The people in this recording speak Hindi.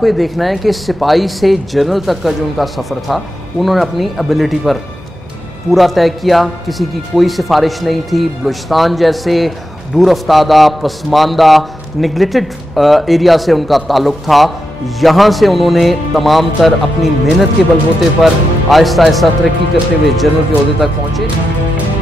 को ये देखना है कि सिपाही से जनरल तक का जो उनका सफ़र था, उन्होंने अपनी एबिलिटी पर पूरा तय किया। किसी की कोई सिफारिश नहीं थी। बलूचिस्तान जैसे दूर अफ्तादा, पसमानदा, निगलेक्टेड एरिया से उनका ताल्लुक़ था। यहाँ से उन्होंने तमाम तर अपनी मेहनत के बलबूते पर आहिस्ता आहिस्ता तरक्की करते हुए जनरल के ओहदे तक पहुँचे।